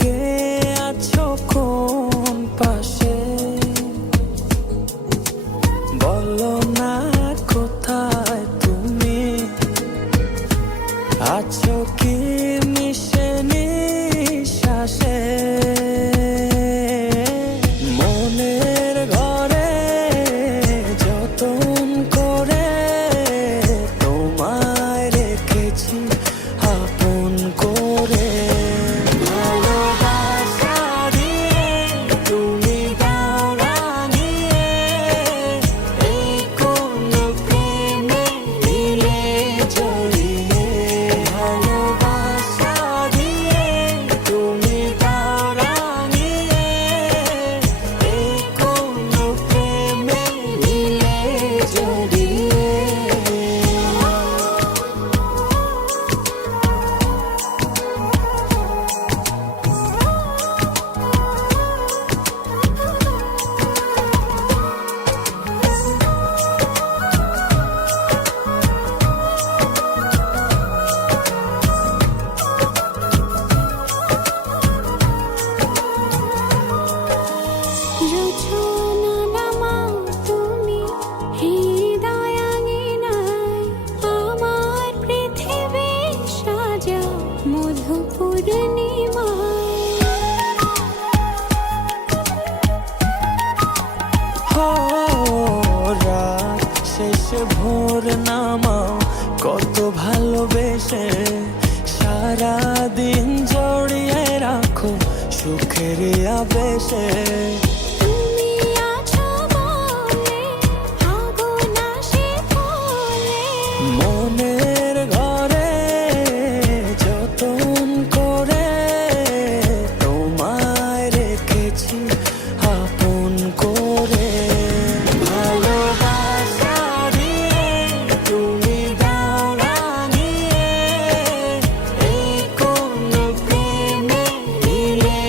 কে আছো কোন পাশে, বলো না কোথায় তুমি আছো কি মিশে নিঃশ্বাসে। মনের ঘরে যতন করে তোমায় রেখেছি আপন করে। ভালোবাসা দিয়ে তুমি দাও রাঙিয়ে, এই কোন প্রেমে দিলে জড়িয়ে। ভালোবাসা দিয়ে তুমি দাও রাঙিয়ে, এই কোন প্রেমে দিলে জড়িয়ে। জোছনা নামাও তুমি হৃদয় আঙিনায়, আমার পৃথিবী সাজাও মধু পূর্ণিমায়। হো রাত শেষে ভোর নামাও কত ভালোবেসে, সারাদিন জড়িয়ে রাখো সুখের আবেশে। তুমি আছো বলে আগুন আসে ফলে, মনের ঘরে যতন করে তোমায় রেখেছি আপন করে। ভালোবাসা দিয়ে তুমি দাও রাঙিয়ে, এই কোন প্রেমে দিলে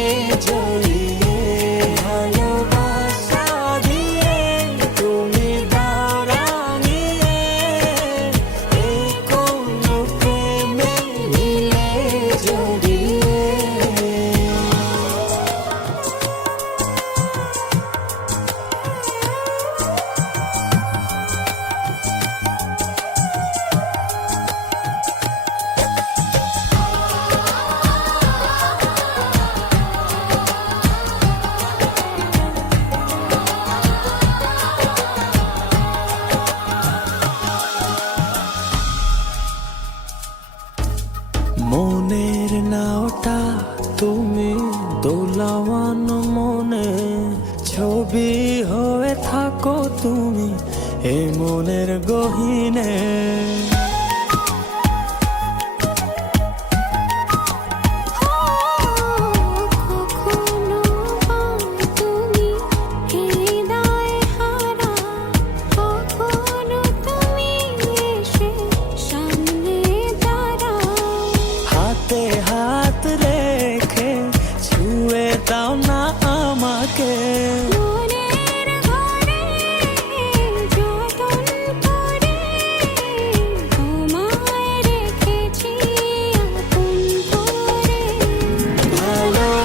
জড়িয়ে। ভালোবাসা দিয়ে তুমি দাও রাঙিয়ে, এই কোন প্রেমে দিলে জড়িয়ে। মনের নাওটা তুমি দোলাওয়ান মনে, ছবি হয়ে থাকো তুমি এ মনের গহীনে।